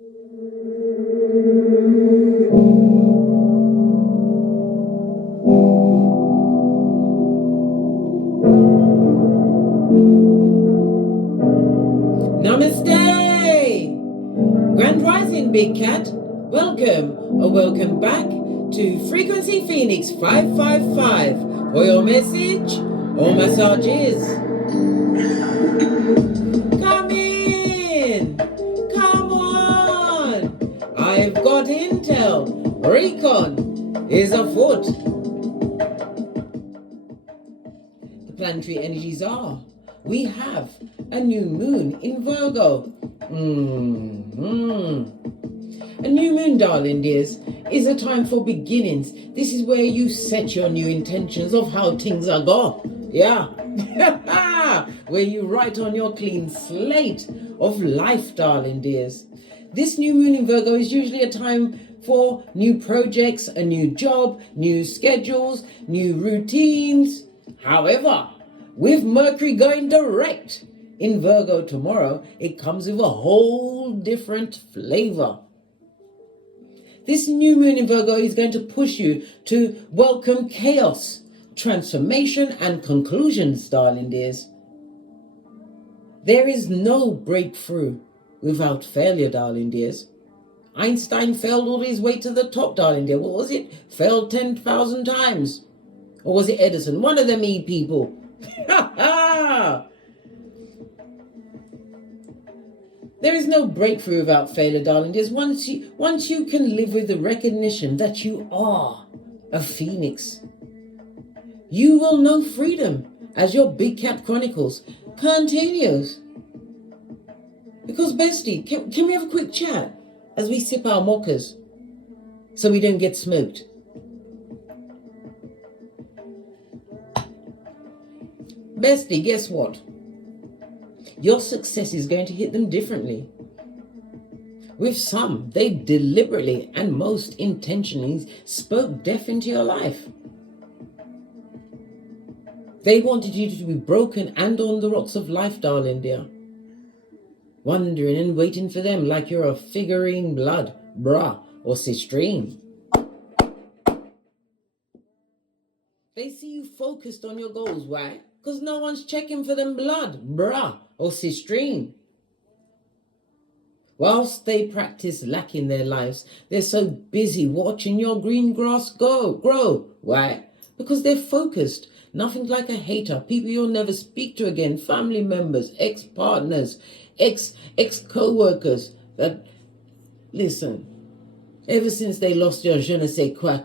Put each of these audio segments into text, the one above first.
Namaste! Grand Rising, Big Cat. Welcome or welcome back to Frequency Phoenix 555 for your message or massages. Come in! Come on! I've got intel. Recon is afoot. The planetary energies are. We have a new moon in Virgo. A new moon, darling dears, is a time for beginnings. This is where you set your new intentions of how things are going. Yeah. Where you write on your clean slate of life, darling dears. This new moon in Virgo is usually a time for new projects, a new job, new schedules, new routines. However, with Mercury going direct in Virgo tomorrow, it comes with a whole different flavor. This new moon in Virgo is going to push you to welcome chaos, transformation, and conclusions, darling dears. There is no breakthrough without failure, darling dears. Einstein failed all his way to the top, darling dear. What was it? Failed 10,000 times. Or was it Edison? One of them people. There is no breakthrough without failure, darling dears. Once you can live with the recognition that you are a phoenix, you will know freedom as your Big Cat Chronicles continues. Because bestie, can we have a quick chat as we sip our mochas so we don't get smoked? Bestie, guess what? Your success is going to hit them differently. With some, they deliberately and most intentionally spoke death into your life. They wanted you to be broken and on the rocks of life, darling dear. Wondering and waiting for them like you're a figurine blood, bra, or sistrine. They see you focused on your goals. Why? Because no one's checking for them blood, bra, or sistrine. Whilst they practice lack in their lives, they're so busy watching your green grass grow. Why? Because they're focused. Nothing like a hater, people you'll never speak to again, family members, ex-partners, ex-co-workers. That, listen, ever since they lost your je ne sais quoi,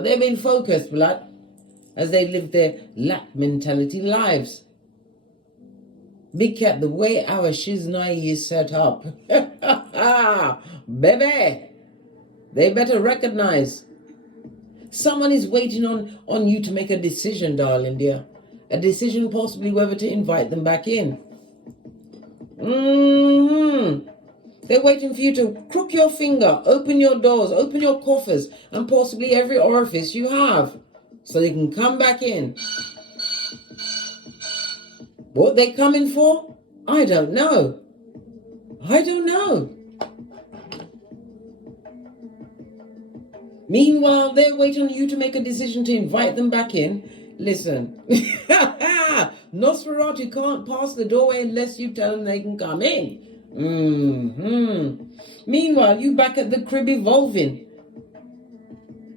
they've been focused, blood, as they live their lack mentality lives. Big Cat, the way our shiznai is set up, baby, they better recognize someone is waiting on you to make a decision, darling dear. A decision possibly whether to invite them back in. They're waiting for you to crook your finger, open your doors, open your coffers, and possibly every orifice you have, so they can come back in. What they coming for? I don't know. Meanwhile, they're waiting on you to make a decision to invite them back in. Listen, Nosferatu can't pass the doorway unless you tell them they can come in. Meanwhile, you back at the crib evolving,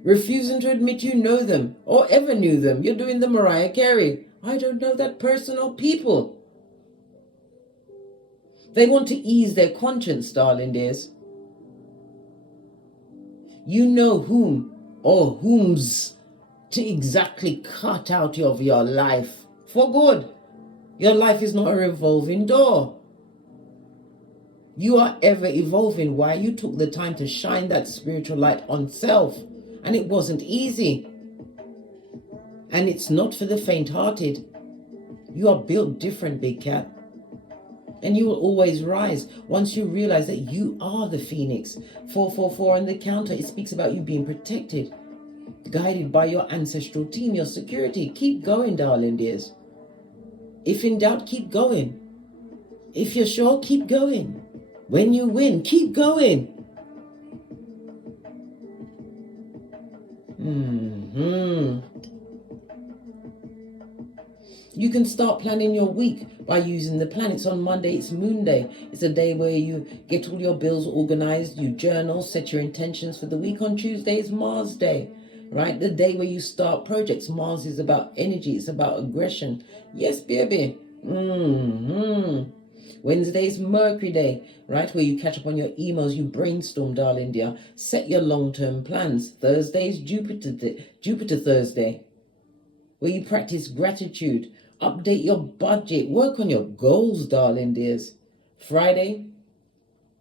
refusing to admit you know them or ever knew them. You're doing the Mariah Carey. I don't know that person or people. They want to ease their conscience, darling dears. You know whom or whom's to exactly cut out of your life for good. Your life is not a revolving door. You are ever evolving. Why? You took the time to shine that spiritual light on self, and it wasn't easy. And it's not for the faint-hearted. You are built different, Big Cat. And you will always rise once you realize that you are the phoenix. 444 on the counter, it speaks about you being protected, guided by your ancestral team, your security. Keep going, darling dears. If in doubt, keep going. If you're sure, keep going. When you win, keep going. You can start planning your week by using the planets. On Monday, it's Moon Day. It's a day where you get all your bills organized, you journal, set your intentions for the week. On Tuesday, it's Mars Day, right? The day where you start projects. Mars is about energy. It's about aggression. Yes, baby. Wednesday is Mercury Day, right? Where you catch up on your emails, you brainstorm, darling dear. Set your long-term plans. Thursday is Jupiter Thursday, where you practice gratitude, update your budget, work on your goals, darling dears. Friday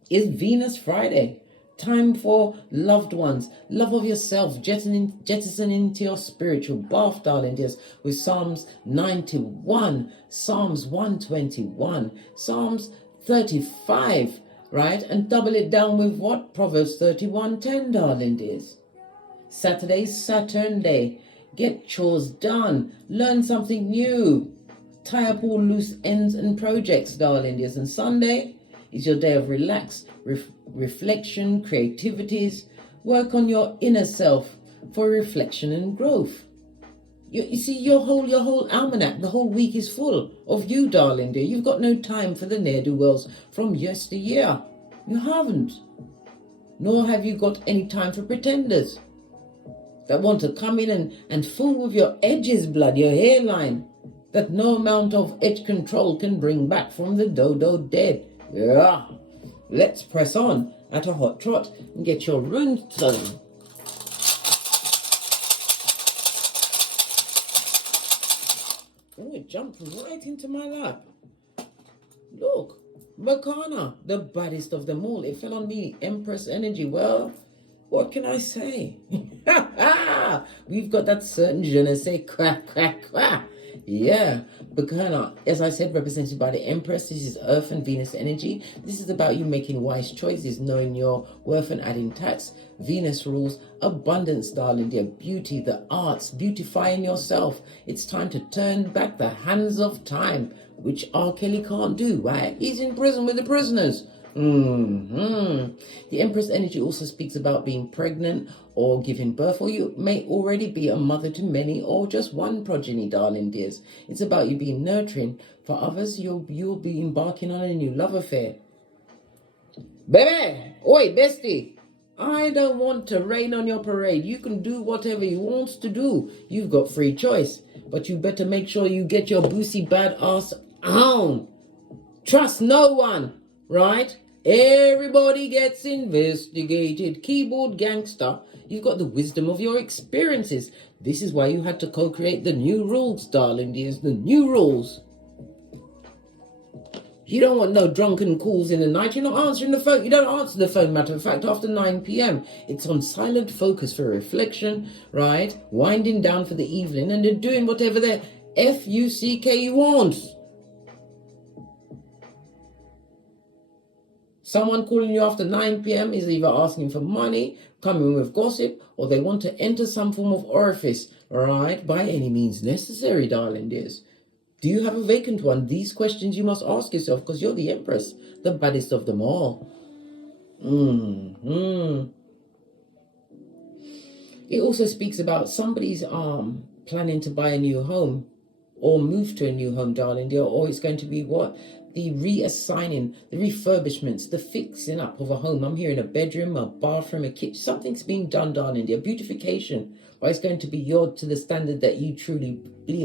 is Venus Friday. Time for loved ones, love of yourself, jettison into your spiritual bath, darling dears, with Psalms 91, Psalms 121, Psalms 35, right? And double it down with what? Proverbs 31:10, darling dears. Saturday's Saturn Day. Get chores done. Learn something new. Tie up all loose ends and projects, darling dears. And Sunday is your day of relax, reflection, creativities. Work on your inner self for reflection and growth. You see, your whole almanac, the whole week is full of you, darling dear. You've got no time for the ne'er-do-wells from yesteryear. You haven't. Nor have you got any time for pretenders that want to come in and fool with your edges, blood, your hairline, that no amount of edge control can bring back from the dodo dead. Yeah. Let's press on at a hot trot and get your runes done. Oh, it jumped right into my lap. Look, Bacana, the baddest of them all. It fell on me, Empress energy. Well, what can I say? We've got that certain je ne sais quoi, quoi, quoi. Yeah, Bacana, as I said, represented by the Empress. This is Earth and Venus energy. This is about you making wise choices, knowing your worth and adding tax. Venus rules abundance, darling dear, beauty, the arts, beautifying yourself. It's time to turn back the hands of time, which R. Kelly can't do. Why? He's in prison with the prisoners. The Empress energy also speaks about being pregnant or giving birth, or you may already be a mother to many or just one progeny, darling dears. It's about you being nurturing. For others, you'll be embarking on a new love affair. Baby, oi, bestie, I don't want to rain on your parade. You can do whatever you want to do. You've got free choice, but you better make sure you get your boosie bad ass on. Trust no one. Right? Everybody gets investigated. Keyboard gangster. You've got the wisdom of your experiences. This is why you had to co-create the new rules, darling dears. The new rules. You don't want no drunken calls in the night. You're not answering the phone. You don't answer the phone, matter of fact, after 9 p.m. It's on silent focus for reflection, right? Winding down for the evening, and they're doing whatever the F-U-C-K you want. Someone calling you after 9 p.m. is either asking for money, coming with gossip, or they want to enter some form of orifice, right? By any means necessary, darling dears. Do you have a vacant one? These questions you must ask yourself, because you're the Empress, the baddest of them all. It also speaks about somebody's planning to buy a new home or move to a new home, darling dear, or it's going to be what? The reassigning, the refurbishments, the fixing up of a home. I'm hearing a bedroom, a bathroom, a kitchen. Something's being done, darling dear. Beautification, but it's going to be yours to the standard that you truly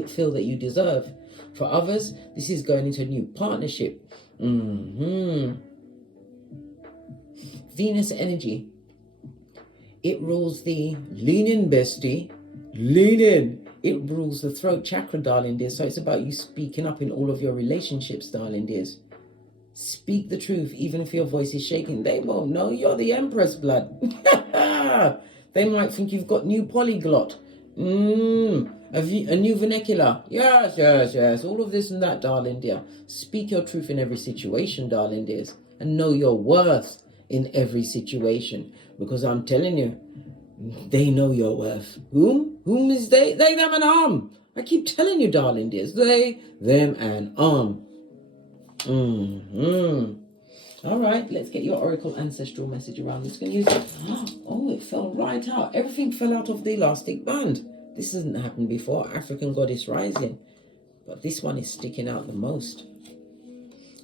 feel that you deserve. For others, this is going into a new partnership. Venus energy. It rules the lean in, bestie. Lean in. It rules the throat chakra, darling dears. So it's about you speaking up in all of your relationships, darling dears. Speak the truth, even if your voice is shaking. They won't know you're the Empress, blood. They might think you've got new polyglot. A new vernacular. Yes. All of this and that, darling dear. Speak your truth in every situation, darling dears. And know your worth in every situation. Because I'm telling you, they know your worth. Whom? Whom is they? They, them, and I keep telling you, darling dears. They, them, and All right, let's get your oracle ancestral message around this. Going to use it. Oh, it fell right out. Everything fell out of the elastic band. This hasn't happened before. African goddess rising. But this one is sticking out the most.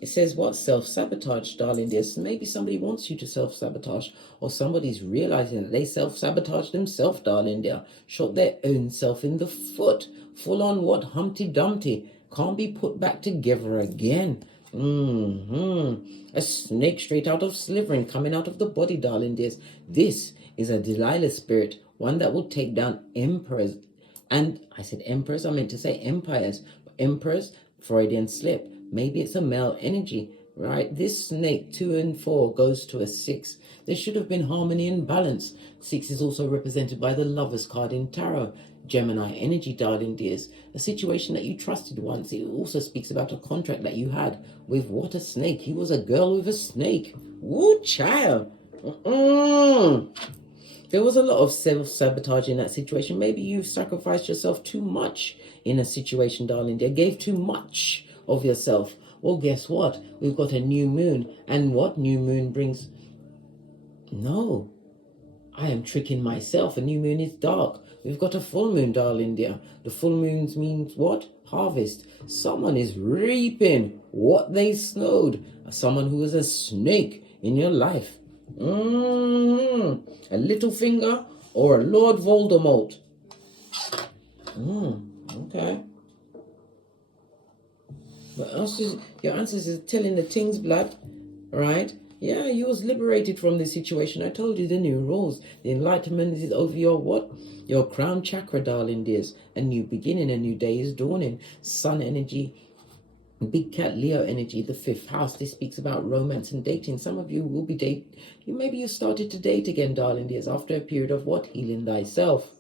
It says, what? Self-sabotage, darling dears. Maybe somebody wants you to self-sabotage, or somebody's realizing that they self-sabotage themselves, darling dear. Shot their own self in the foot. Full on what? Humpty Dumpty. Can't be put back together again. A snake straight out of slivering, coming out of the body, darling dears. This is a Delilah spirit, one that will take down emperors. And I said emperors, I meant to say empires. Emperors, Freudian slip. Maybe it's a male energy, right? This snake, 2 and 4, goes to a 6. There should have been harmony and balance. 6 is also represented by the Lovers card in Tarot. Gemini energy, darling dears. A situation that you trusted once. It also speaks about a contract that you had with what? A snake. He was a girl with a snake. Woo, child. There was a lot of self-sabotage in that situation. Maybe you've sacrificed yourself too much in a situation, darling dear. Gave too much of yourself. Well, guess what? We've got a new moon. And what new moon brings? No. I am tricking myself. A new moon is dark. We've got a full moon, darling dear. The full moon means what? Harvest. Someone is reaping what they snowed. Someone who is a snake in your life. A little finger or a Lord Voldemort. Okay. But else is your ancestors telling the things, blood, right? Yeah, you was liberated from this situation. I told you the new rules. The enlightenment is over your what? Your crown chakra, darling dears. A new beginning, a new day is dawning. Sun energy, big cat Leo energy, the 5th house. This speaks about romance and dating. Some of you will be maybe you started to date again, darling dears, after a period of what? Healing thyself.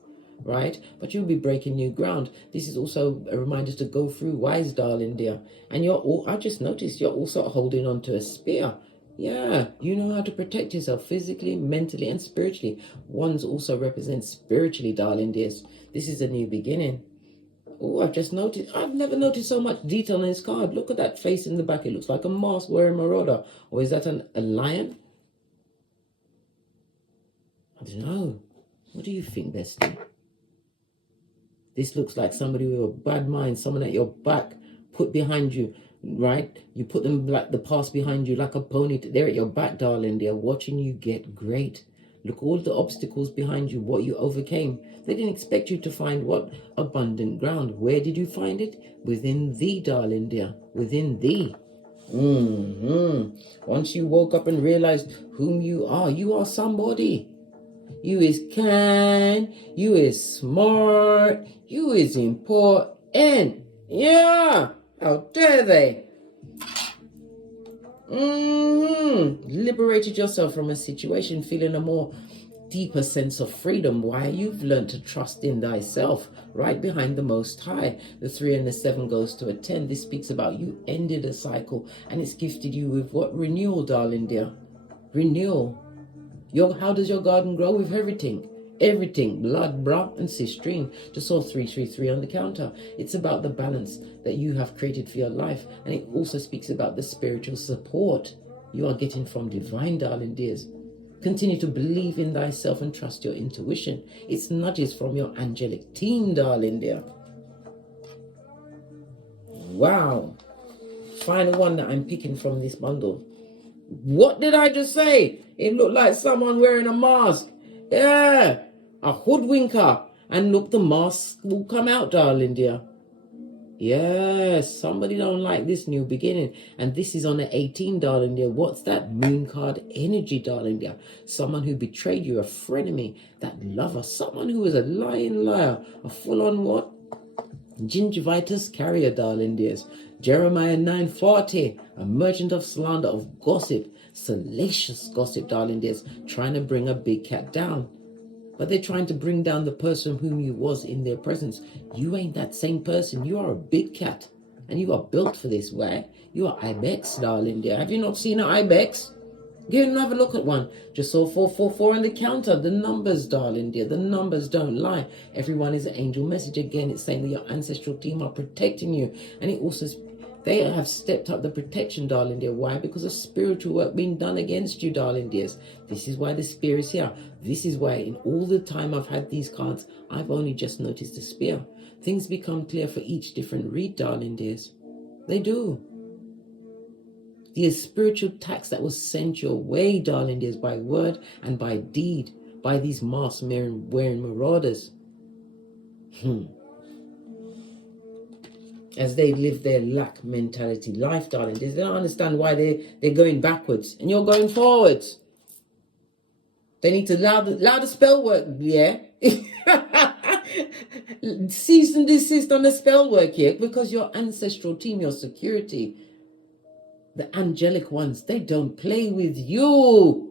Right? But you'll be breaking new ground. This is also a reminder to go through wise, darling dear. And I just noticed you're also holding on to a spear. Yeah, you know how to protect yourself physically, mentally, and spiritually. Wands also represents spiritually, darling dears. This is a new beginning. Oh, I've just noticed. I've never noticed so much detail in this card. Look at that face in the back. It looks like a mask wearing marauder. Or is that a lion? I don't know. What do you think, bestie? This looks like somebody with a bad mind, someone at your back, put behind you, right? You put them like the past behind you, like a pony. They're at your back, darling. They're watching you get great. Look, all the obstacles behind you, what you overcame. They didn't expect you to find what? Abundant ground. Where did you find it? Within thee, darling dear. Within thee. Once you woke up and realized whom you are somebody. You is kind, you is smart, you is important. Yeah, how dare they? Liberated yourself from a situation, feeling a more deeper sense of freedom. Why? You've learned to trust in thyself, right behind the Most High. The 3 and the 7 goes to a 10. This speaks about you ended a cycle, and it's gifted you with what? Renewal, darling dear. Renewal. How does your garden grow? With everything. Everything. Blood, bra, and cistrine. Just saw 333 on the counter. It's about the balance that you have created for your life. And it also speaks about the spiritual support you are getting from divine, darling dears. Continue to believe in thyself and trust your intuition. It's nudges from your angelic team, darling dear. Wow. Final one that I'm picking from this bundle. What did I just say? It looked like someone wearing a mask. Yeah, a hoodwinker. And look, the mask will come out, darling dear. Yes, somebody don't like this new beginning. And this is on the 18, darling dear. What's that? Moon card energy, darling dear. Someone who betrayed you, a frenemy, that lover, someone who is a lying liar, a full-on what? Gingivitis carrier, darling dears. Jeremiah 9:40, a merchant of slander, of gossip, salacious gossip, darling dears, trying to bring a big cat down. But they're trying to bring down the person whom you was in their presence. You ain't that same person. You are a big cat. And you are built for this way. You are ibex, darling dear. Have you not seen an ibex? Go and have a look at one. Just saw 444 on the counter. The numbers, darling dear. The numbers don't lie. Everyone is an angel message. Again, it's saying that your ancestral team are protecting you. And it also They have stepped up the protection, darling dear. Why? Because of spiritual work being done against you, darling dears. This is why the spear is here. This is why in all the time I've had these cards, I've only just noticed the spear. Things become clear for each different read, darling dears. They do. The spiritual tax that was sent your way, darling dears, by word and by deed, by these mask-wearing marauders. As they live their lack mentality life, darling. They don't understand why they're going backwards and you're going forwards. They need to louder spell work, yeah? Cease and desist on the spell work here, because your ancestral team, your security, the angelic ones, they don't play with you.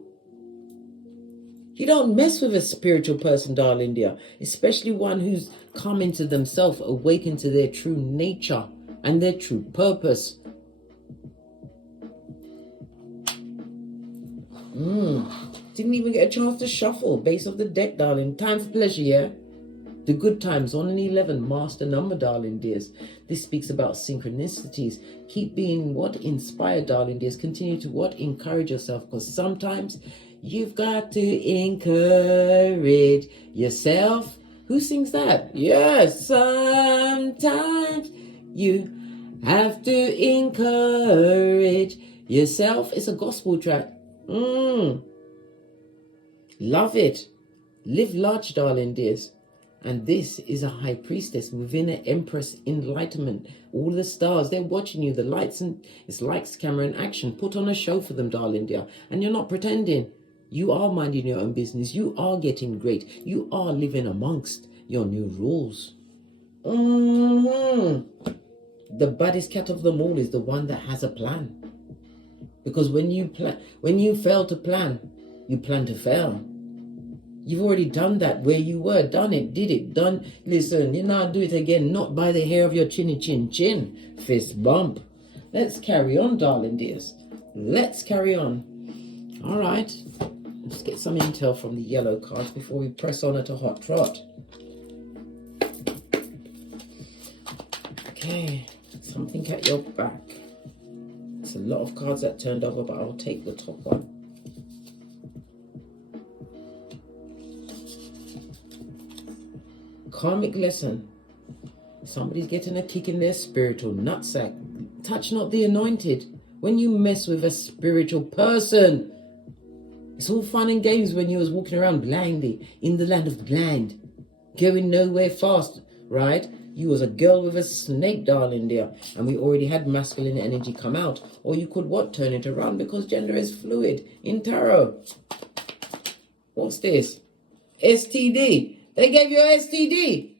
You don't mess with a spiritual person, darling dear, especially one who's come into themselves, awakened to their true nature and their true purpose. Didn't even get a chance to shuffle. Base of the deck, darling. Time for pleasure, yeah? The good times, 1 and 11, master number, darling dears. This speaks about synchronicities. Keep being inspired, darling dears. Continue to encourage yourself, because sometimes you've got to encourage yourself. Who sings that? Yes, sometimes you have to encourage yourself. It's a gospel track. Love it. Live large, darling dears. And this is a high priestess within an empress enlightenment. All the stars, they're watching you. The lights, and it's lights, camera, and action. Put on a show for them, darling dear. And you're not pretending. You are minding your own business. You are getting great. You are living amongst your new rules. The baddest cat of them all is the one that has a plan. Because when you fail to plan, you plan to fail. You've already done that where you were. Done it, did it, done. Listen, you now do it again, not by the hair of your chinny chin chin. Fist bump. Let's carry on, darling dears. Let's carry on. All right. Let's get some intel from the yellow cards before we press on at a hot trot. Okay. Something at your back. It's a lot of cards that turned over, but I'll take the top one. Karmic lesson. Somebody's getting a kick in their spiritual nutsack. Touch not the anointed. When you mess with a spiritual person, it's all fun and games when you was walking around blindly in the land of the blind, going nowhere fast, right? You was a girl with a snake, darling dear, and we already had masculine energy come out. Or you could turn it around, because gender is fluid in tarot. What's this? STD. They gave you a STD.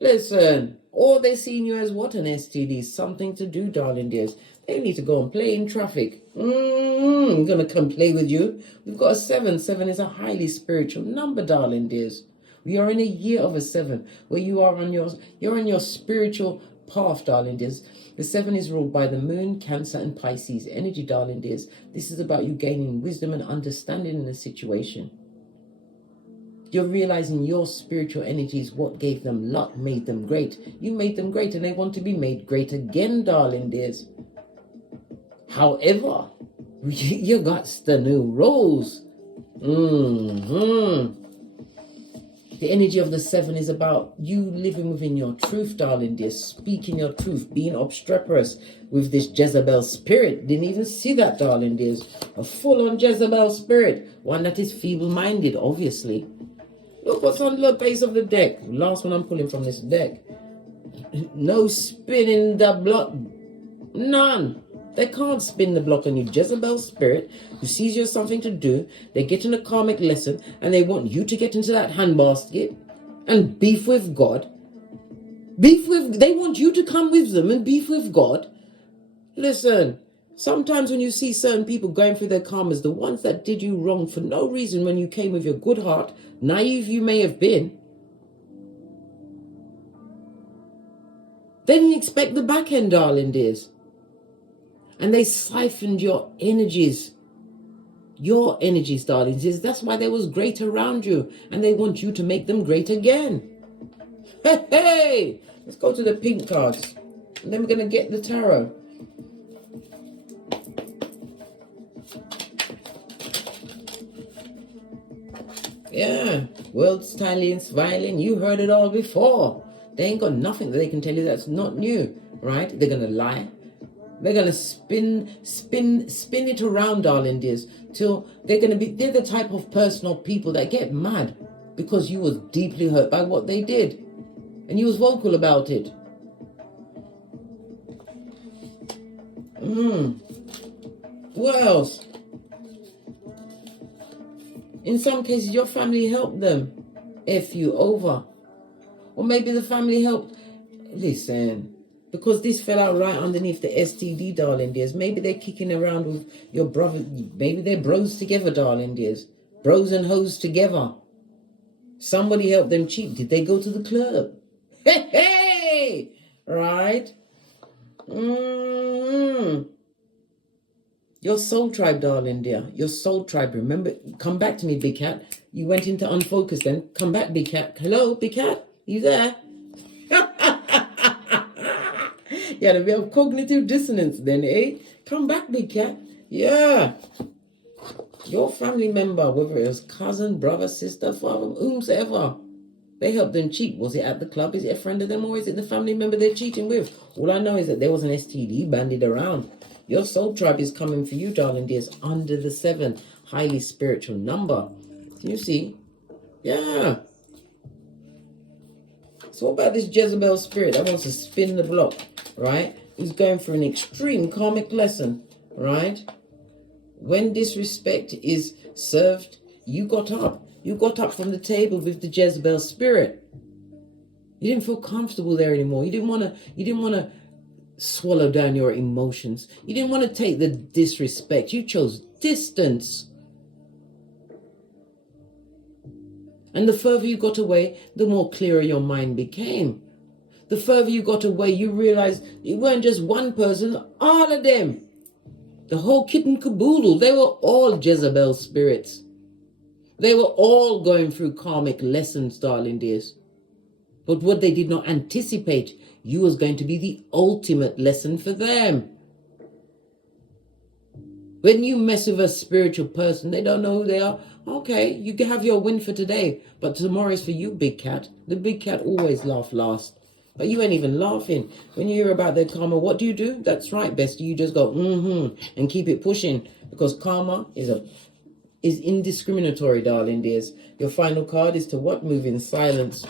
Listen, or they seen you as what an STD? Something to do, darling dears. They need to go and play in traffic. I'm going to come play with you. We've got a 7. 7 is a highly spiritual number, darling dears. We are in a year of a 7, where you're on your spiritual path, darling dears. The 7 is ruled by the moon, Cancer, and Pisces energy, darling dears. This is about you gaining wisdom and understanding in a situation. You're realizing your spiritual energy is what gave them luck, made them great. You made them great, and they want to be made great again, darling dears. However, you got the new rules. The energy of the 7 is about you living within your truth, darling dear. Speaking your truth, being obstreperous with this Jezebel spirit. Didn't even see that, darling dears. A full-on Jezebel spirit. One that is feeble-minded, obviously. Look what's on the base of the deck. Last one I'm pulling from this deck. No spinning the block. None. They can't spin the block on you. Jezebel spirit who sees you as something to do. They get in a karmic lesson and they want you to get into that handbasket and beef with God. They want you to come with them and beef with God. Listen, sometimes when you see certain people going through their karmas, the ones that did you wrong for no reason when you came with your good heart, naive you may have been, they didn't expect the back end, darling dears. And they siphoned your energies. Your energies, darling dears. That's why there was great around you. And they want you to make them great again. Hey! Let's go to the pink cards. And then we're going to get the tarot. Yeah, world stylists, violin, you heard it all before. They ain't got nothing that they can tell you that's not new, right? They're going to lie. They're going to spin it around, darling dears, till they're the type of person or people that get mad because you was deeply hurt by what they did. And you was vocal about it. What else? In some cases, your family helped them F you over. Or maybe the family helped. Listen, because this fell out right underneath the STD, darling dears. Maybe they're kicking around with your brother. Maybe they're bros together, darling dears. Bros and hoes together. Somebody helped them cheat. Did they go to the club? Hey! Right? Your soul tribe, darling dear. Your soul tribe. Remember, come back to me, big cat. You went into unfocused then. Come back, big cat. Hello, big cat. You there? You had a bit of cognitive dissonance then, eh? Come back, big cat. Yeah. Your family member, whether it was cousin, brother, sister, father, whomsoever, they helped them cheat. Was it at the club? Is it a friend of them? Or is it the family member they're cheating with? All I know is that there was an STD bandied around. Your soul tribe is coming for you, darling dears, under the 7, highly spiritual number. You see? Yeah. So what about this Jezebel spirit that wants to spin the block, right? Who's going for an extreme karmic lesson, right? When disrespect is served, you got up. You got up from the table with the Jezebel spirit. You didn't feel comfortable there anymore. You didn't want to swallow down your emotions. You didn't want to take the disrespect. You chose distance. And the further you got away, the more clearer your mind became. The further you got away, you realized it weren't just one person, all of them. The whole kit and caboodle, they were all Jezebel spirits. They were all going through karmic lessons, darling dears. But what they did not anticipate, you was going to be the ultimate lesson for them. When you mess with a spiritual person, they don't know who they are. Okay, you can have your win for today, but tomorrow is for you, big cat. The big cat always laughs last. But you ain't even laughing. When you hear about their karma, what do? That's right, bestie. You just go, and keep it pushing. Because karma is indiscriminatory, darling dears. Your final card is to what? Move in silence.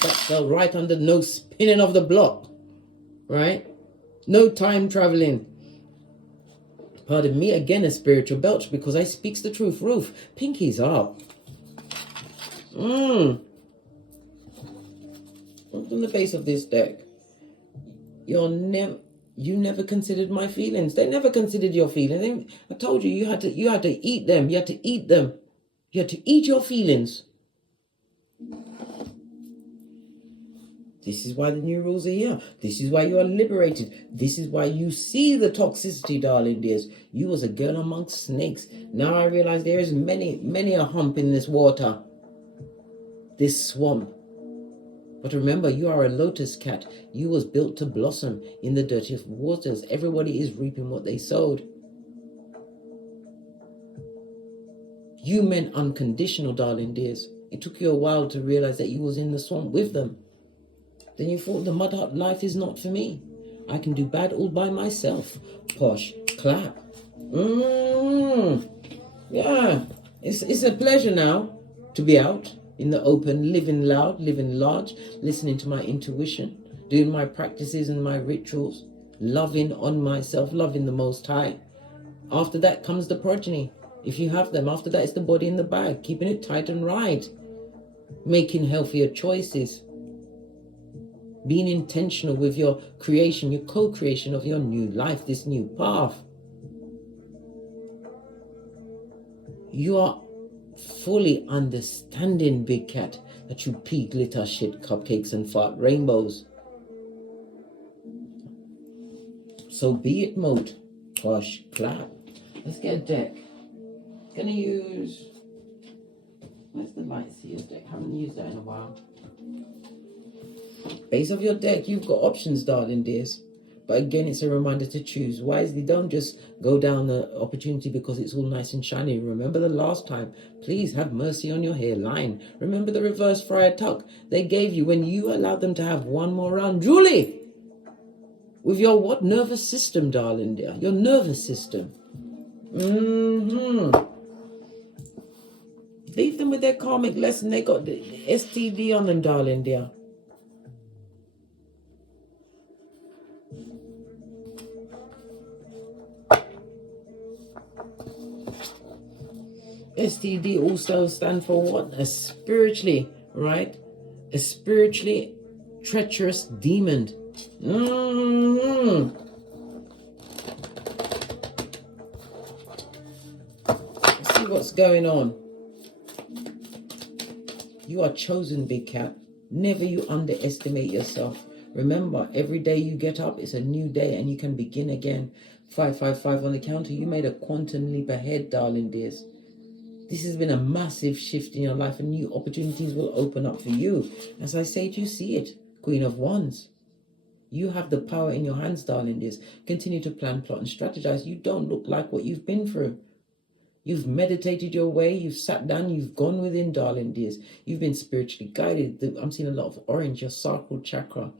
That fell right under no spinning of the block. Right? No time traveling. Pardon me, again a spiritual belch because I speaks the truth. Roof, pinkies up. On the base of this deck, you never considered my feelings. They never considered your feelings. I told you, you had to eat them. You had to eat them. You had to eat your feelings. This is why the new rules are here. This is why you are liberated. This is why you see the toxicity, darling dears. You was a girl amongst snakes. Now I realize there is many a hump in this water. This swamp. But remember, you are a lotus cat. You was built to blossom in the dirtiest waters. Everybody is reaping what they sowed. You meant unconditional, darling dears. It took you a while to realize that you was in the swamp with them. Then you thought the mud hut life is not for me. I can do bad all by myself. Posh, clap. Yeah, it's a pleasure now to be out in the open, living loud, living large, listening to my intuition, doing my practices and my rituals, loving on myself, loving the Most High. After that comes the progeny. If you have them, after that it's the body in the bag, keeping it tight and right, making healthier choices, being intentional with your creation, your co-creation of your new life, this new path. You are fully understanding, big cat, that you pee, glitter, shit, cupcakes, and fart rainbows. So be it, moat. Posh, clap. Let's get a deck. Gonna use... Where's the Light Seers deck? Haven't used that in a while. Base of your deck, you've got options, darling dears. But again, it's a reminder to choose wisely. Don't just go down the opportunity because it's all nice and shiny. Remember the last time. Please have mercy on your hairline. Remember the reverse friar tuck they gave you when you allowed them to have one more round. Julie! With your what? Nervous system, darling dear. Your nervous system. Leave them with their karmic lesson. They got the STD on them, darling dear. STD also stand for what? A spiritually, right? A spiritually treacherous demon. Let's see what's going on. You are chosen, big cat. Never you underestimate yourself. Remember, every day you get up, it's a new day and you can begin again. 555 on the counter. You made a quantum leap ahead, darling dears. This has been a massive shift in your life and new opportunities will open up for you. As I say to you, see it. Queen of Wands. You have the power in your hands, darling dears. Continue to plan, plot, and strategize. You don't look like what you've been through. You've meditated your way. You've sat down. You've gone within, darling dears. You've been spiritually guided. I'm seeing a lot of orange, your sacral chakra.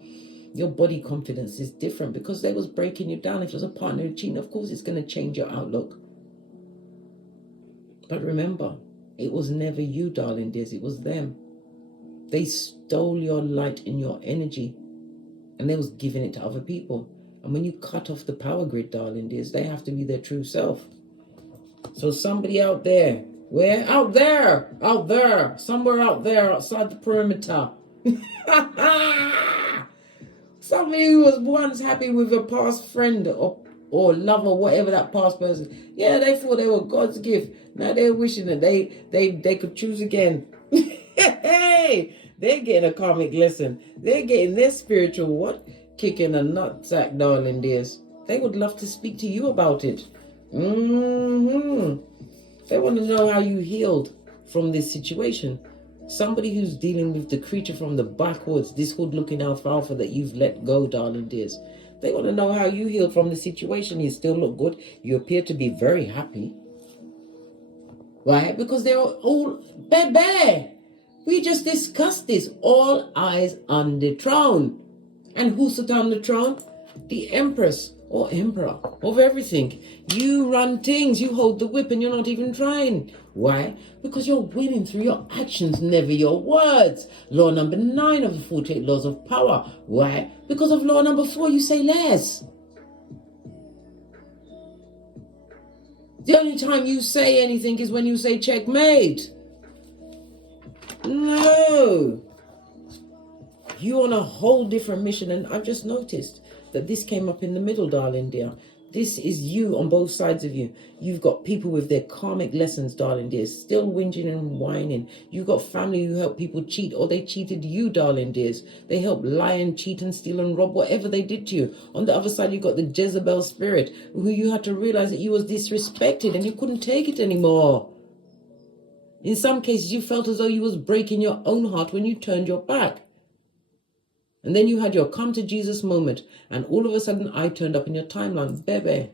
Your body confidence is different because they was breaking you down. If it was a partner cheating, of course it's going to change your outlook. But remember, it was never you, darling dears. It was them. They stole your light and your energy. And they was giving it to other people. And when you cut off the power grid, darling dears, they have to be their true self. So somebody out there, where? Out there, somewhere out there outside the perimeter. Somebody who was once happy with a past friend or lover, whatever that past person. Yeah, they thought they were God's gift. Now they're wishing that they could choose again. Hey, they're getting a karmic lesson. They're getting their spiritual what? Kicking a nutsack, darling dears. They would love to speak to you about it. They want to know how you healed from this situation. Somebody who's dealing with the creature from the backwoods, this hood-looking alfalfa that you've let go, darling dears. They want to know how you healed from the situation. You still look good. You appear to be very happy. Right? Because they're all, baby, we just discussed this. All eyes on the throne. And who sat on the throne? The Empress or Emperor of everything. You run things. You hold the whip and you're not even trying. Why? Because you're winning through your actions, never your words. Law number 9 of the 48 laws of power. Why? Because of law number 4, you say less. The only time you say anything is when you say checkmate. No. You're on a whole different mission, and I've just noticed that this came up in the middle, darling dear. This is you on both sides of you. You've got people with their karmic lessons, darling dears, still whinging and whining. You've got family who help people cheat, or they cheated you, darling dears. They help lie and cheat and steal and rob, whatever they did to you. On the other side, you've got the Jezebel spirit, who you had to realize that you was disrespected and you couldn't take it anymore. In some cases, you felt as though you was breaking your own heart when you turned your back. And then you had your come to Jesus moment, and all of a sudden I turned up in your timeline. Baby,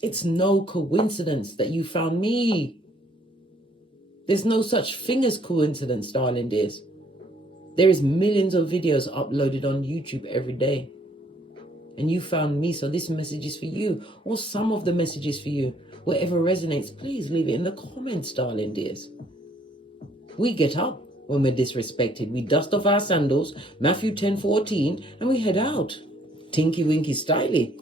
it's no coincidence that you found me. There's no such thing as coincidence, darling dears. There is millions of videos uploaded on YouTube every day. And you found me, so this message is for you, or some of the messages for you. Whatever resonates, please leave it in the comments, darling dears. We get up when we're disrespected. We dust off our sandals, Matthew 10:14, and we head out. Tinky winky styly.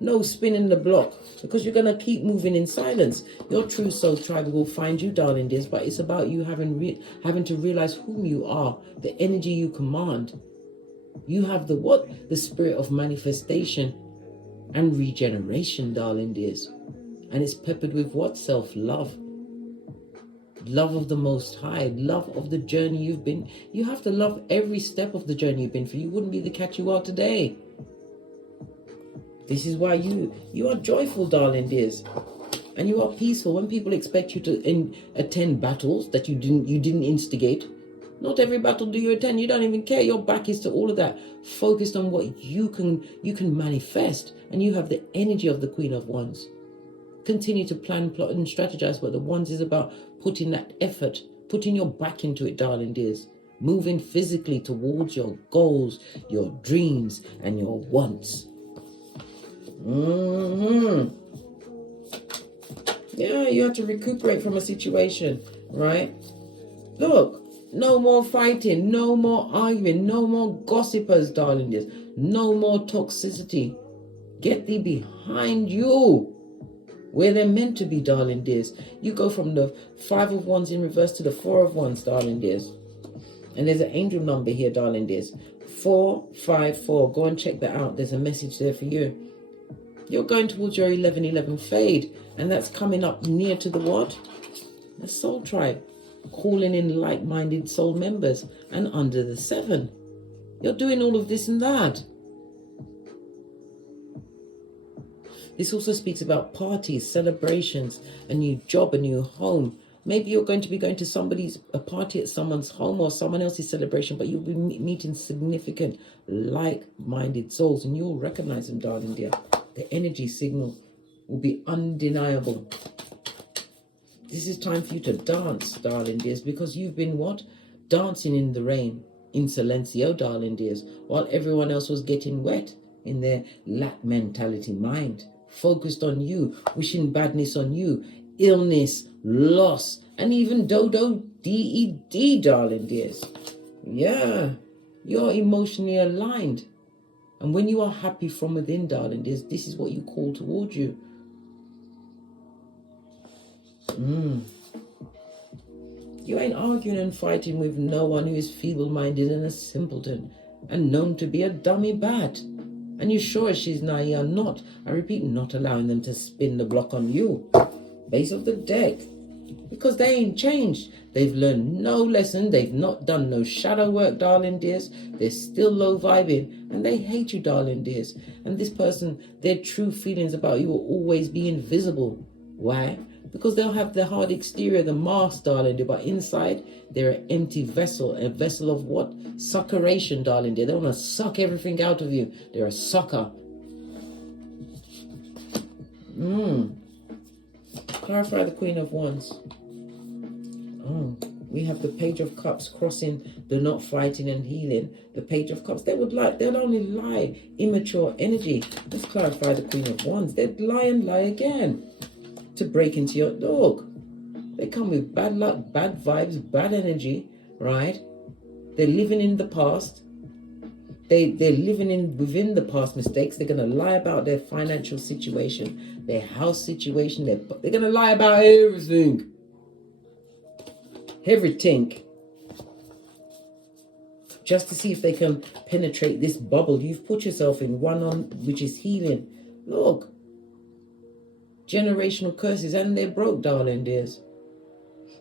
No spinning the block, because you're going to keep moving in silence. Your true soul tribe will find you, darling dears, but it's about you having to realize whom you are, the energy you command. You have the what? The spirit of manifestation and regeneration, darling dears. And it's peppered with what? Self-love. Love of the Most High, love of the journey you've been. You have to love every step of the journey you've been through. You wouldn't be the cat you are today. This is why you are joyful, darling dears, and you are peaceful. When people expect you to attend battles that you didn't instigate, Not every battle do you attend. You don't even care. Your back is to all of that. Focused on what you can manifest. And you have the energy of the Queen of Wands. Continue to plan, plot, and strategize. What the Wands is about, putting that effort, putting your back into it, darling dears. Moving physically towards your goals, your dreams, and your wants. Yeah, you have to recuperate from a situation, right? Look, no more fighting, no more arguing, no more gossipers, darling dears. No more toxicity. Get thee behind you. Where they're meant to be, darling dears. You go from the 5 of Wands in reverse to the 4 of Wands, darling dears. And there's an angel number here, darling dears. 454. Go and check that out. There's a message there for you. You're going towards your 1111 fade. And that's coming up near to the what? The soul tribe. Calling in like-minded soul members. And under the 7. You're doing all of this and that. This also speaks about parties, celebrations, a new job, a new home. Maybe you're going to be going to a party at someone's home or someone else's celebration, but you'll be meeting significant like-minded souls, and you'll recognize them, darling dear. The energy signal will be undeniable. This is time for you to dance, darling dears, because you've been what? Dancing in the rain, in silencio, darling dears, while everyone else was getting wet in their lack mentality mind. Focused on you, wishing badness on you, illness, loss, and even dodo DED, darling dears. Yeah, you're emotionally aligned. And when you are happy from within, darling dears, this is what you call towards you. You ain't arguing and fighting with no one who is feeble-minded and a simpleton and known to be a dummy bat. And you sure as she's now, you are not, I repeat, not allowing them to spin the block on you. Base of the deck. Because they ain't changed. They've learned no lesson. They've not done no shadow work, darling dears. They're still low vibing. And they hate you, darling dears. And this person, their true feelings about you will always be invisible. Why? Because they'll have the hard exterior, the mask, darling dear. But inside, they're an empty vessel. A vessel of what? Suckeration, darling dear. They want to suck everything out of you. They're a sucker. Clarify the Queen of Wands. We have the Page of Cups crossing the not fighting and healing. The Page of Cups. They'll only lie. Immature energy. Let's clarify the Queen of Wands. They'd lie and lie again. To break into your dog. They come with bad luck, bad vibes, bad energy, right? They're living in the past. They're living within the past mistakes. They're going to lie about their financial situation, their house situation. They're going to lie about everything. Everything. Just to see if they can penetrate this bubble you've put yourself in, which is healing. Look. Generational curses, and they broke, darling dears.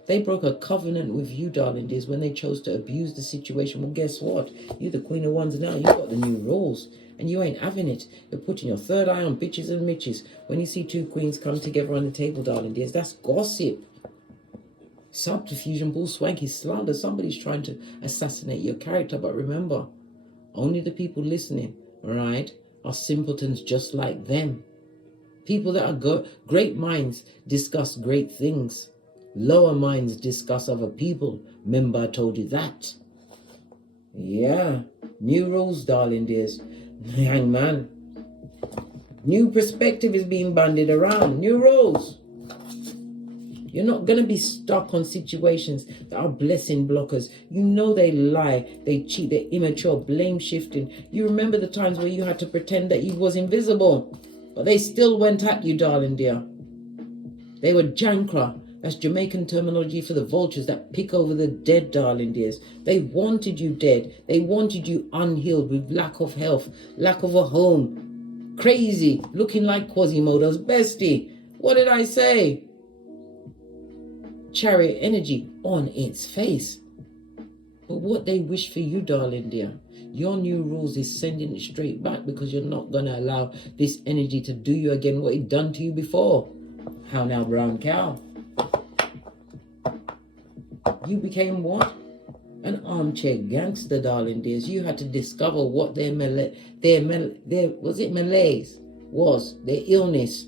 They broke a covenant with you, darling dears, when they chose to abuse the situation. Well, guess what? You're the Queen of Wands now. You've got the new rules, and you ain't having it. You're putting your third eye on bitches and mitches. When you see two queens come together on the table, darling dears, that's gossip. Subterfuge and bull swanky slander. Somebody's trying to assassinate your character, but remember, only the people listening, all right, are simpletons just like them. People that are great minds discuss great things. Lower minds discuss other people. Remember I told you that. Yeah. New rules, darling dears. Hangman. New perspective is being bandied around. New rules. You're not going to be stuck on situations that are blessing blockers. You know they lie, they cheat, they're immature, blame shifting. You remember the times where you had to pretend that you was invisible. But they still went at you, darling dear. They were jankra. That's Jamaican terminology for the vultures that pick over the dead, darling dears. They wanted you dead. They wanted you unhealed with lack of health, lack of a home. Crazy, looking like Quasimodo's bestie. What did I say? Chariot energy on its face. But what they wish for you, darling dear, your new rules is sending it straight back, because you're not going to allow this energy to do you again what it done to you before. How now, brown cow? You became what? an armchair gangster, darling dears. You had to discover what their malaise was, their illness.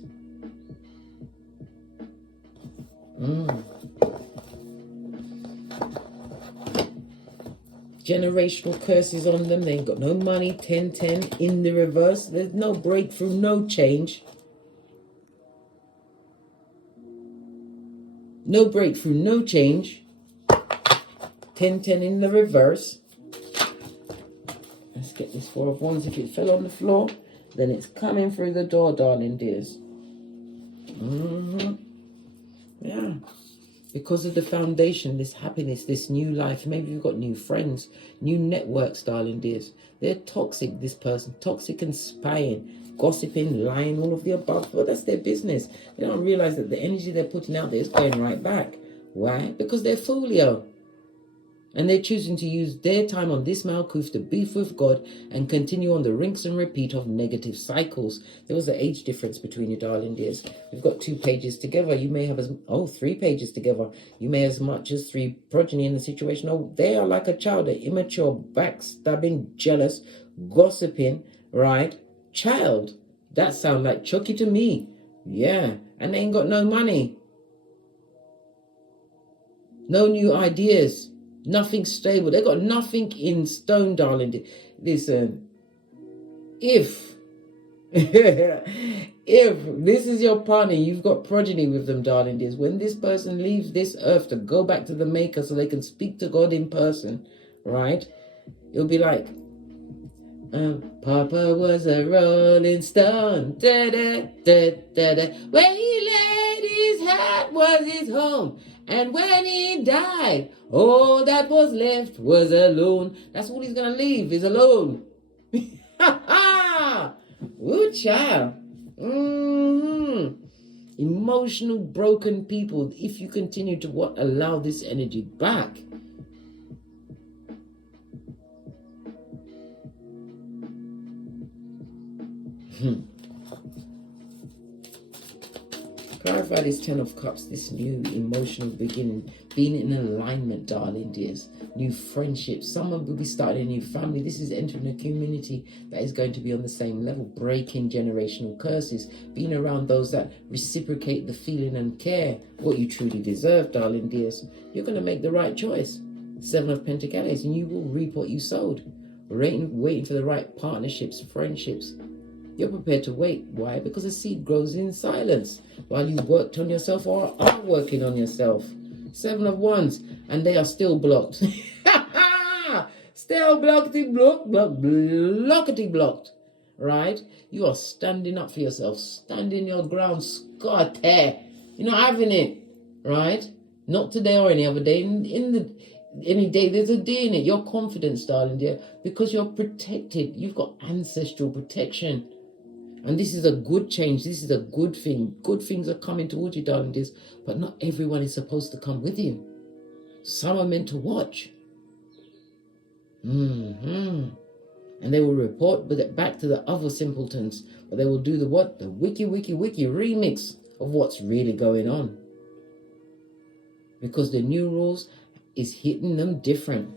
Generational curses on them. They ain't got no money. 10-10 in the reverse. There's no breakthrough, no change. No breakthrough, no change. 10-10 in the reverse. Let's get this Four of Wands. If it fell on the floor, then it's coming through the door, darling dears. Yeah. Because of the foundation, this happiness, this new life. Maybe you've got new friends, new networks, darling dears. They're toxic, this person. Toxic and spying, gossiping, lying, all of the above. Well, that's their business. They don't realize that the energy they're putting out there is going right back. Why? Because they're folio. And they're choosing to use their time on this Malkuth to beef with God and continue on the rinse and repeat of negative cycles. There was an age difference between you, darling dears. We've got 2 pages together. You may have 3 pages together. You may have as much as 3 progeny in the situation. Oh, they are like a child, an immature, backstabbing, jealous, gossiping, right? Child. That sounds like Chucky to me. Yeah. And they ain't got no money. No new ideas. Nothing stable. They got nothing in stone, darling. Listen, if this is your partner, you've got progeny with them, darling dears. When this person leaves this earth to go back to the maker so they can speak to God in person, right? It'll be like, Papa was a rolling stone. Da, da, da, da, da. Where he laid his hat was his home. And when he died, all that was left was alone. That's all he's going to leave, is alone. Ha ha! Ooh, child. Emotional, broken people. If you continue to allow this energy back. Clarify this 10 of Cups, this new emotional beginning, being in alignment, darling dears. New friendships. Someone will be starting a new family. This is entering a community that is going to be on the same level. Breaking generational curses. Being around those that reciprocate the feeling and care. What you truly deserve, darling dears. You're going to make the right choice. 7 of Pentacles, and you will reap what you sowed. Waiting for the right partnerships, friendships. You're prepared to wait. Why? Because the seed grows in silence while you worked on yourself or are working on yourself. 7 of Wands, and they are still blocked. Still blocked. Right? You are standing up for yourself, standing your ground, Scott. You're not having it. Right? Not today or any other day. Any day, there's a day in it. Your confidence, darling dear, because you're protected. You've got ancestral protection. And this is a good change. This is a good thing. Good things are coming towards you, darling dears. But not everyone is supposed to come with you. Some are meant to watch. And they will report back to the other simpletons. But they will do the what? The wiki remix of what's really going on. Because the new rules is hitting them different.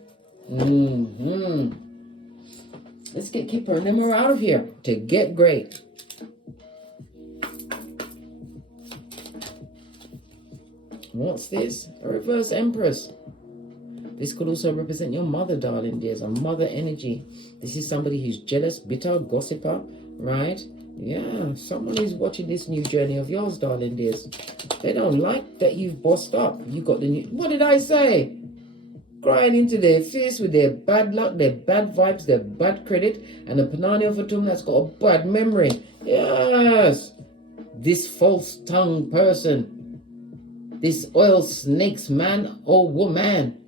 Let's get Kipper and then we're out of here to get great. What's this? A reverse Empress. This could also represent your mother, darling dears, a mother energy. This is somebody who's jealous, bitter, gossiper, right? Yeah, someone who's watching this new journey of yours, darling dears. They don't like that you've bossed up. You got the new... What did I say? Crying into their face with their bad luck, their bad vibes, their bad credit, and a Panani of a tomb that's got a bad memory. Yes! This false tongue person. This oil snake's man or woman.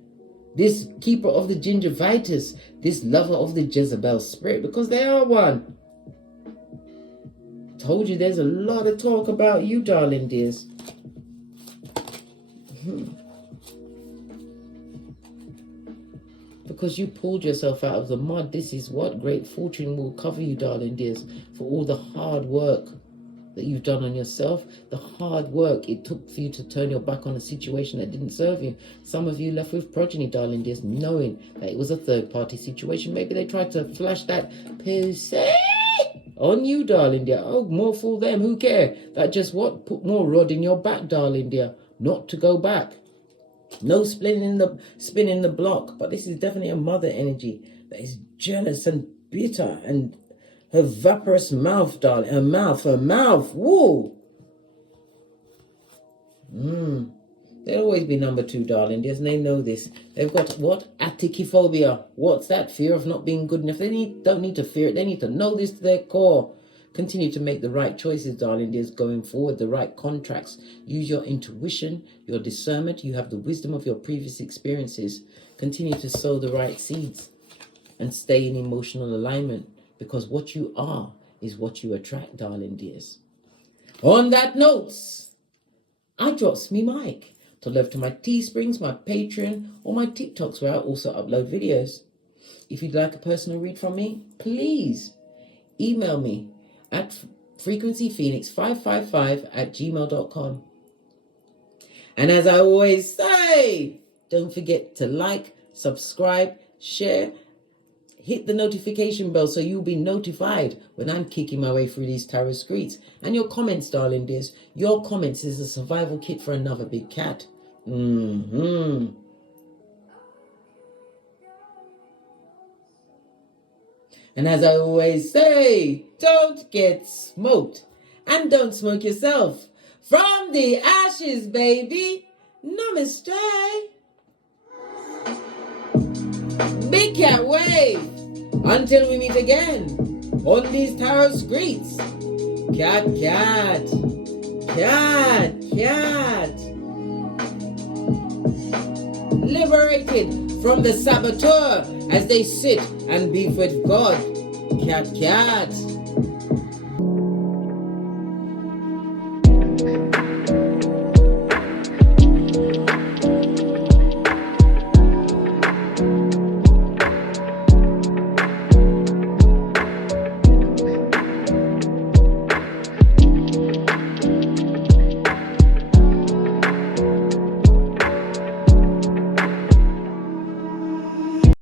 This keeper of the gingivitis. This lover of the Jezebel spirit. Because they are one. Told you there's a lot of talk about you, darling dears. Because you pulled yourself out of the mud. This is what great fortune will cover you, darling dears, for all the hard work. that you've done on yourself, the hard work it took for you to turn your back on a situation that didn't serve you. Some of you left with progeny, darling dears, knowing that it was a third-party situation. Maybe they tried to flash that pussy on you, darling dear. Oh, more fool them, who care? That just what? Put more rod in your back, darling dear, not to go back. No spinning the block. But this is definitely a mother energy that is jealous and bitter, and her vaporous mouth, darling. Her mouth. Woo. They'll always be number 2, darling. They know this. They've got what? Atikiphobia. What's that? Fear of not being good enough. They don't need to fear it. They need to know this to their core. Continue to make the right choices, darling dears, going forward. The right contracts. Use your intuition, your discernment. You have the wisdom of your previous experiences. Continue to sow the right seeds and stay in emotional alignment, because what you are is what you attract, darling dears. On that note, I drops me mic to love to my Teesprings, my Patreon, or my TikToks, where I also upload videos. If you'd like a personal read from me, please email me at frequencyphoenix555@gmail.com. And as I always say, don't forget to like, subscribe, share, hit the notification bell so you'll be notified when I'm kicking my way through these tarot streets. And your comments, darling dears. Your comments is a survival kit for another big cat. And as I always say, don't get smoked. And don't smoke yourself. From the ashes, baby. Namaste. Big cat wave. Until we meet again on these tarot streets. Cat. Liberated from the saboteur as they sit and beef with God. Cat.